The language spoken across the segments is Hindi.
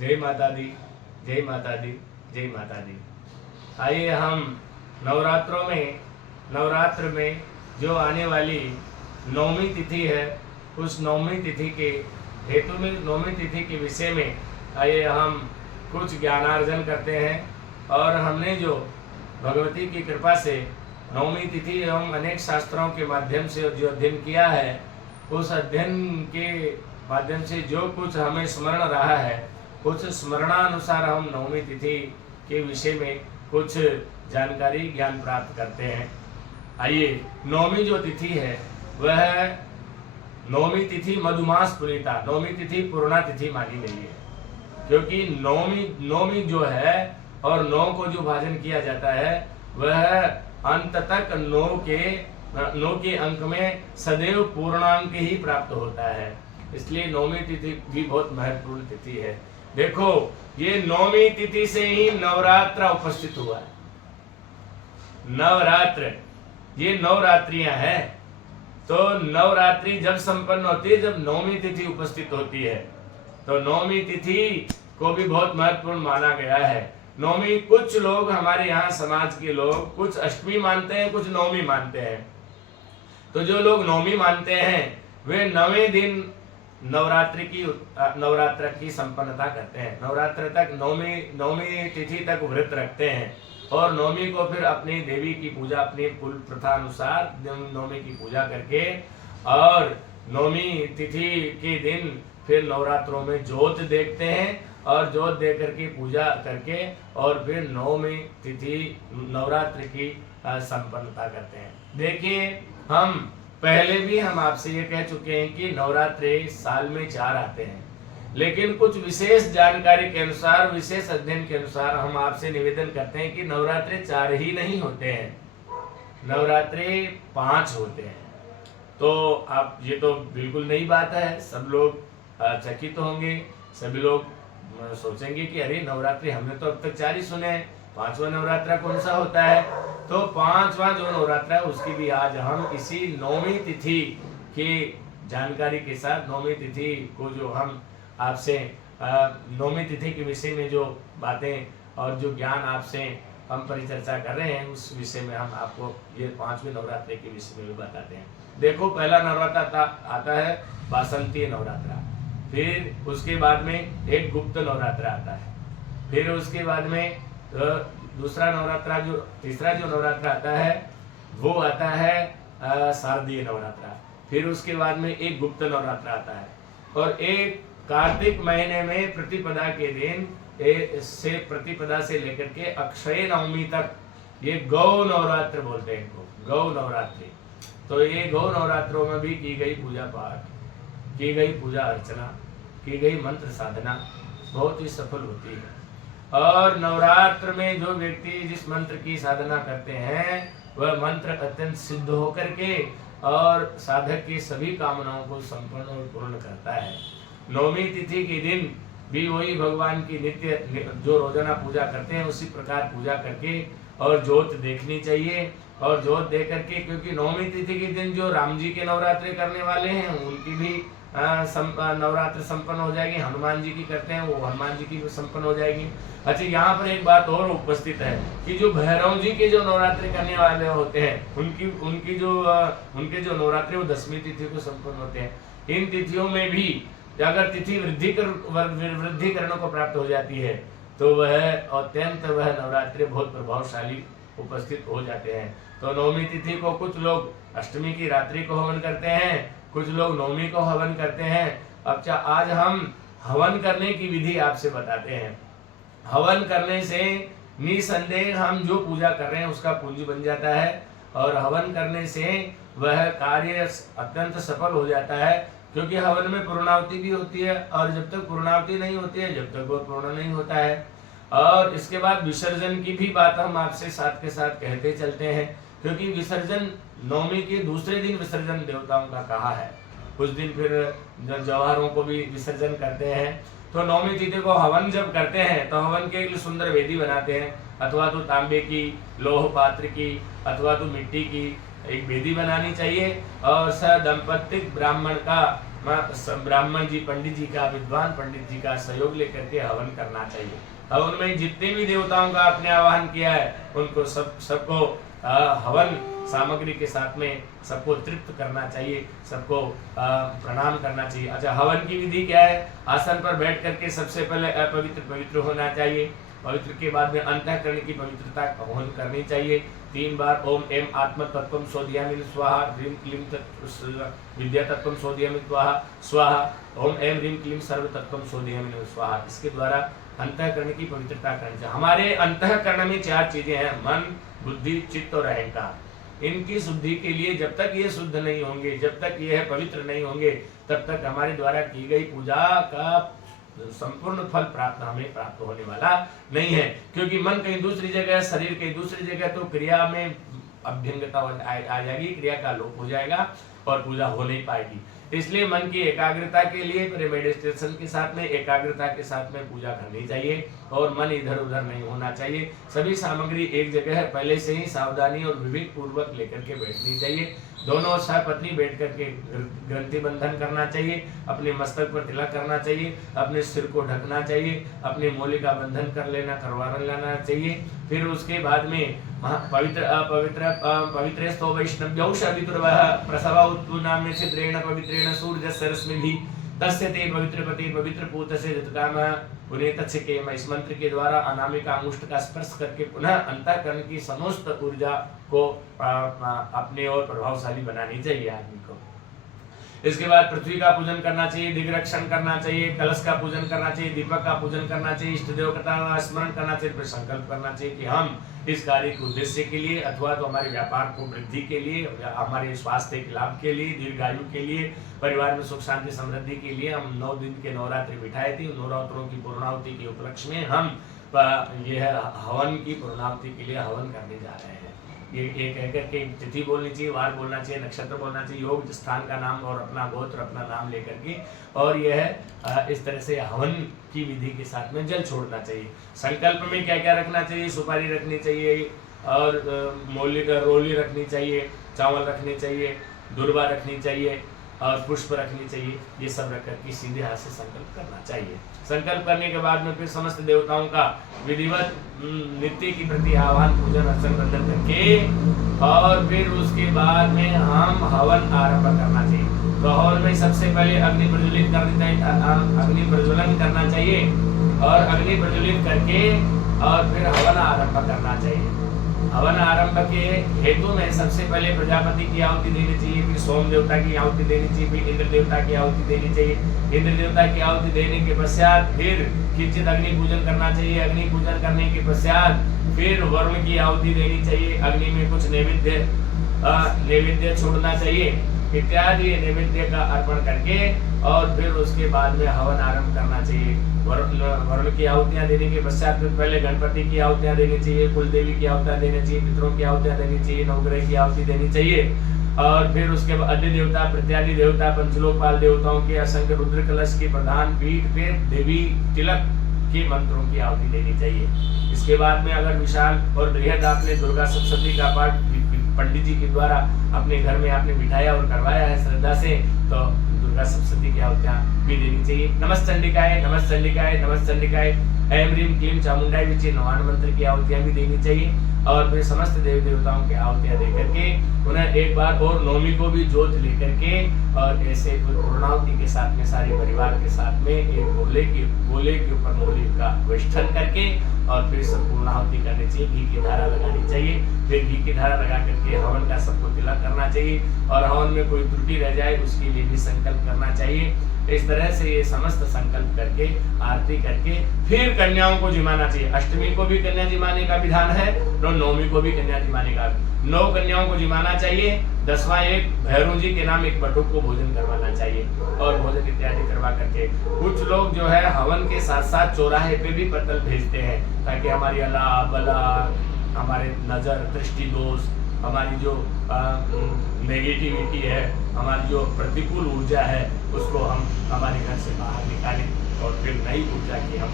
जय माता दी, जय माता दी, जय माता दी। आइए हम नवरात्र में जो आने वाली नौमी तिथि है, उस नौमी तिथि के हेतु में, नौमी तिथि के विषय में आइए हम कुछ ज्ञानार्जन करते हैं। और हमने जो भगवती की कृपा से नौमी तिथि एवं अनेक शास्त्रों के माध्यम से जो अध्ययन किया है, उस अध्ययन के माध्यम से जो कुछ हमें स्मरण रहा है, कुछ स्मरणानुसार हम नौमी तिथि के विषय में कुछ जानकारी ज्ञान प्राप्त करते हैं। आइए, नौमी जो तिथि है वह नौमी तिथि मधुमास पुनीता, नौमी तिथि पूर्णा तिथि मानी गई है, क्योंकि नौमी जो है और 9 को जो भाजन किया जाता है वह अंत तक 9 के अंक में सदैव पूर्णांक ही प्राप्त होता है। इसलिए नौमी तिथि भी बहुत महत्वपूर्ण तिथि है। देखो, ये नौमी तिथि से ही नवरात्र उपस्थित हुआ है। नवरात्र, ये नवरात्रियां हैं, तो नवरात्रि जब संपन्न होती है, जब नौमी तिथि उपस्थित होती है, तो नौमी तिथि को भी बहुत महत्वपूर्ण माना गया है। नौमी, कुछ लोग हमारे यहाँ समाज के लोग कुछ अष्टमी मानते हैं, कुछ नौमी मानते हैं। तो जो लोग नौमी मानते हैं वे 9वें दिन नवरात्र की संपन्नता करते हैं। नवरात्र तक नौमी तिथि तक व्रत रखते हैं और नौमी को फिर अपनी देवी की पूजा, अपनी कुल प्रथा अनुसार नौमी की पूजा करके और नौमी तिथि के दिन फिर नवरात्रों में जोत देखते हैं और जोत दे करके पूजा करके और फिर नौमी तिथि नवरात्र की संपन्नता करते हैं। देखिए, हम पहले भी हम आपसे ये कह चुके हैं कि नवरात्रि साल में 4 आते हैं, लेकिन कुछ विशेष जानकारी के अनुसार, विशेष अध्ययन के अनुसार हम आपसे निवेदन करते हैं कि नवरात्रि 4 ही नहीं होते हैं, नवरात्रि 5 होते हैं। तो आप, ये तो बिल्कुल नई बात है, सब लोग चकित होंगे, सभी लोग सोचेंगे कि अरे नवरात्रि हमने तो अब तक 4 ही सुने हैं, 5वां नवरात्रा कौन सा होता है। तो 5वां जो नवरात्रा है उसकी भी आज हम इसी नौमी तिथि की जानकारी के साथ, नौमी तिथि को जो हम आपसे नौमी तिथि के विषय में जो बातें और जो ज्ञान आपसे हम परिचर्चा कर रहे हैं, उस विषय में हम आपको ये 5वें नवरात्रि के विषय में भी बताते हैं। देखो, पहला नवरात्र आता है वासंती नवरात्रा, फिर उसके बाद में एक गुप्त नवरात्र आता है, फिर उसके बाद में दूसरा नवरात्रा, जो तीसरा जो नवरात्र आता है वो आता है शारदीय नवरात्रा, फिर उसके बाद में एक गुप्त नवरात्र आता है, और एक कार्तिक महीने में प्रतिपदा के दिन प्रतिपदा से लेकर के अक्षय नवमी तक ये गौ नवरात्र बोलते हैं इनको, गौ नवरात्रि। तो ये गौ नवरात्रों में भी की गई पूजा पाठ, की गई पूजा अर्चना, की गई मंत्र साधना बहुत ही सफल होती है। और नवरात्र में जो व्यक्ति जिस मंत्र की साधना करते हैं वह मंत्र अत्यंत सिद्ध होकर के और साधक की सभी कामनाओं को संपूर्ण और पूर्ण करता है। नौमी तिथि के दिन भी वही भगवान की नित्य जो रोजाना पूजा करते हैं उसी प्रकार पूजा करके और जोत देखनी चाहिए, और जोत दे करके, क्योंकि नौमी तिथि के दिन जो राम जी के नवरात्रि करने वाले हैं उनकी भी नवरात्र संपन्न हो जाएगी, हनुमान जी की करते हैं वो हनुमान जी की भी संपन्न हो जाएगी। अच्छा, यहाँ पर एक बात और उपस्थित है कि जो भैरव जी के जो नवरात्रि करने वाले होते हैं उनके जो नवरात्रि वो 10वीं तिथि को संपन्न होते हैं। इन तिथियों में भी अगर तिथि वृद्धिकरणों को प्राप्त हो जाती है तो वह नवरात्रि बहुत प्रभावशाली उपस्थित हो जाते हैं। तो नौमी तिथि को कुछ लोग अष्टमी की रात्रि को हवन करते हैं, कुछ लोग नौमी को हवन करते हैं। अब आज हम हवन करने की विधि आपसे बताते हैं। हवन करने से निसंदेह हम जो पूजा कर रहे हैं उसका पूंजी बन जाता है, और हवन करने से वह कार्य अत्यंत सफल हो जाता है, क्योंकि हवन में पूर्णाहुति भी होती है, और जब तक पूर्णाहुति नहीं होती है जब तक वो पूर्ण नहीं होता है। और इसके बाद विसर्जन की भी बात हम आपसे साथ के साथ कहते चलते हैं, क्योंकि विसर्जन नौमी के दूसरे दिन विसर्जन देवताओं का कहा है। उस दिन फिर जवाहरों को भी विसर्जन करते हैं। तो नौमी तिथि को हवन जब करते हैं तो हवन के लिए सुंदर वेदी बनाते हैं, अथवा तो तांबे की, लोह पात्र की, अथवा तो मिट्टी की एक वेदी बनानी चाहिए, और सदंपत्तिक ब्राह्मण का ब्राह्मण जी, पंडित जी का, विद्वान पंडित जी का सहयोग लेकर के हवन करना चाहिए। हवन में जितने भी देवताओं का आपने आवाहन किया है उनको सबको हवन सामग्री के साथ में सबको तृप्त करना चाहिए, सबको प्रणाम करना चाहिए। अच्छा, हवन की विधि क्या है? आसन पर बैठ करके सबसे पहले अपवित्र पवित्र होना चाहिए। पवित्र के बाद में अंतःकरण की पवित्रता हवन करनी चाहिए। 3 बार ओम एम आत्म तत्वम सोधियामि स्वाहा, ह्रीं क्लीं विद्या तत्वम सोधियामि स्वाहा, ओम एम ह्रीं क्लीं सर्व तत्वम सोधियामि स्वाहा। इसके द्वारा अंतःकरण की पवित्रता करनी चाहिए। हमारे अंतःकरण में 4 चीजें हैं, मन, बुद्धि, चित्त और अहंकार। इनकी शुद्धि के लिए जब तक ये शुद्ध नहीं होंगे, जब तक ये पवित्र नहीं होंगे, तब तक हमारे द्वारा की गई पूजा का संपूर्ण फल हमें प्राप्त होने वाला नहीं है। क्योंकि मन कहीं दूसरी जगह, शरीर कहीं दूसरी जगह, तो क्रिया में अभ्यंगता आ जाएगी, क्रिया का लोप हो जाएगा और पूजा हो नहीं पाएगी। इसलिए मन की एकाग्रता के लिए मेडिटेशन के साथ में, एकाग्रता के साथ में पूजा करनी चाहिए और मन इधर उधर नहीं होना चाहिए। सभी सामग्री एक जगह पहले से ही सावधानी और विवेक पूर्वक लेकर के बैठनी चाहिए। दोनों पत्नी बैठ करके ग्रंथि बंधन करना चाहिए, अपने मस्तक पर तिलक करना चाहिए, अपने सिर को ढकना चाहिए, अपने मूली का बंधन करवा लेना चाहिए। फिर उसके बाद में पवित्रस्तो वैष्णव्यौ शवितुर्वः प्रसवा उत्पुनाम्य छिद्रेण पवित्रेण सूर्यस्य रश्मिभिः तस्य ते पवित्रपते पवित्रपूतस्य जतकामः पुनेतच्छकेम। इस मंत्र के द्वारा अनामिका अंगुष्ठ का स्पर्श करके पुनः अंतःकरण की समस्त ऊर्जा को अपने और प्रभावशाली बनानी चाहिए आदमी को। इसके बाद पृथ्वी का पूजन करना चाहिए, दिग्रक्षण करना चाहिए, कलश का पूजन करना चाहिए, दीपक का पूजन करना चाहिए, इष्ट देव का स्मरण करना चाहिए। फिर संकल्प करना चाहिए कि हम इस कार्य के उद्देश्य के लिए अथवा तो हमारे व्यापार को वृद्धि के लिए, हमारे स्वास्थ्य के लाभ के लिए, दीर्घायु के लिए, परिवार में सुख शांति समृद्धि के लिए हम 9 दिन के नवरात्रि बिठाए थे। नवरात्रों की पूर्णाहुति के उपलक्ष्य में हम यह हवन की पूर्णाहुति के लिए हवन करने जा रहे हैं। ये कह करके तिथि बोलनी चाहिए, वार बोलना चाहिए, नक्षत्र बोलना चाहिए, योग स्थान का नाम और अपना गोत्र, अपना नाम लेकर के, और यह इस तरह से हवन की विधि के साथ में जल छोड़ना चाहिए। संकल्प में क्या क्या रखना चाहिए? सुपारी रखनी चाहिए और रोली रखनी चाहिए, चावल रखने चाहिए, दुर्वा रखनी चाहिए और पुष्प रखनी चाहिए। ये सब रख करके सीधे हाथ से संकल्प करना चाहिए। संकल्प करने के बाद में फिर समस्त देवताओं का विधिवत नित्य की प्रति आह्वान, पूजन, अर्चन, वंदन करके और फिर उसके बाद में हम हवन आरंभ करना चाहिए। तो हवन में सबसे पहले अग्नि प्रज्वलित करनी चाहिए, अग्नि प्रज्वलन करना चाहिए और अग्नि प्रज्वलित करके और फिर हवन आरंभ करना चाहिए। हवन आरंभ के हेतु में सबसे पहले प्रजापति की आहुति देनी चाहिए, फिर सोम देवता की आहुति देनी चाहिए, फिर इंद्र देवता की आहुति देनी चाहिए। इंद्र देवता की आहुति देने के पश्चात फिर किंचित अग्नि पूजन करना चाहिए। अग्नि पूजन करने के पश्चात फिर वरुण की आहुति देनी चाहिए। अग्नि में कुछ नैवेद्य छोड़ना चाहिए इत्यादि नैवेद्य का अर्पण करके और फिर उसके बाद में हवन आरंभ करना चाहिए। वरुण की आहुतियां देने के पश्चात फिर पहले गणपति की आहुतियां देनी चाहिए, कुल देवी की आहुतियां देनी चाहिए, पितरों की आहुतियां देनी चाहिए, नवग्रह की आहुति देनी चाहिए और फिर उसके बाद अन्य देवता, प्रत्यादि देवता, पंचलोकपाल देवताओं के असंख्य रुद्र कलश के प्रधान पीठ पे देवी तिलक के मंत्रों की आहुति देनी चाहिए। इसके बाद में अगर विशाल और बृहद आपने दुर्गा सप्तशती का पाठ पंडित जी के द्वारा अपने घर में आपने बिठाया और करवाया है श्रद्धा से, तो दुर्गा सप्तशती की आहुतियां भी देनी चाहिए। नमश्चंडिकाय नमश्चंडिकाय नमश्चंडिकाय, ऐं ह्रीं क्लीं चामुंडाय विचे नवान मंत्र की आहुतियां भी देनी चाहिए और फिर समस्त देवी देवताओं की आहुतियां दे करके उन्हें एक बार और नौमी को भी जोत लेकर के और ऐसे पूर्णाहुति के साथ में सारे परिवार के साथ में एक गोले के ऊपर मूली का वेष्टन करके और फिर पूर्णाहुति करनी चाहिए। घी की धारा लगानी चाहिए, फिर घी की धारा लगा करके हवन का सबको तिलक करना चाहिए और हवन में कोई त्रुटि रह जाए उसके लिए भी संकल्प करना चाहिए। इस तरह से ये समस्त संकल्प करके आरती करके फिर कन्याओं को जिमाना चाहिए। अष्टमी को भी कन्या जिमाने का विधान है और नवमी को भी कन्या जिमाने का, 9 कन्याओं को जिमाना चाहिए। 10वां एक भैरव जी के नाम एक बटुक को भोजन करवाना चाहिए और भोजन इत्यादि करवा करके कुछ लोग जो है हवन के साथ साथ चौराहे पे भी पत्तल भेजते हैं ताकि हमारी अला बला, हमारे नजर दृष्टि दोष, हमारी जो नेगेटिविटी है, हमारी जो प्रतिकूल ऊर्जा है उसको हम हमारे घर से बाहर निकालें और फिर नई ऊर्जा की हम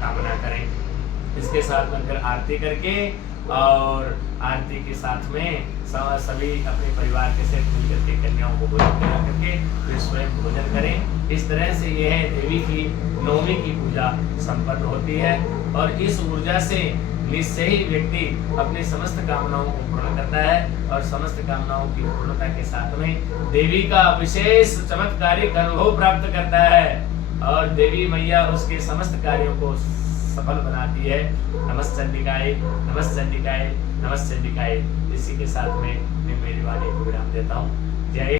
कामना करें। इसके साथ में फिर आरती करके और आरती के साथ में सभी अपने परिवार के साथ मिलकर के कन्याओं को भोजन करा करके फिर स्वयं भोजन करें। इस तरह से यह देवी की नवमी की पूजा संपन्न होती है और इस ऊर्जा से निश्चय ही व्यक्ति अपनी समस्त कामनाओं को पूर्ण करता है और समस्त कामनाओं की पूर्णता के साथ में देवी का विशेष चमत्कारिक अनुभव प्राप्त करता है और देवी मैया उसके समस्त कार्यों को सफल बनाती है। नमस्चंडिकाय नमस्चंडिकाय नमस्चंडिकाय। इसी के साथ में मैं मेरी वाणी को विराम देता हूँ। जय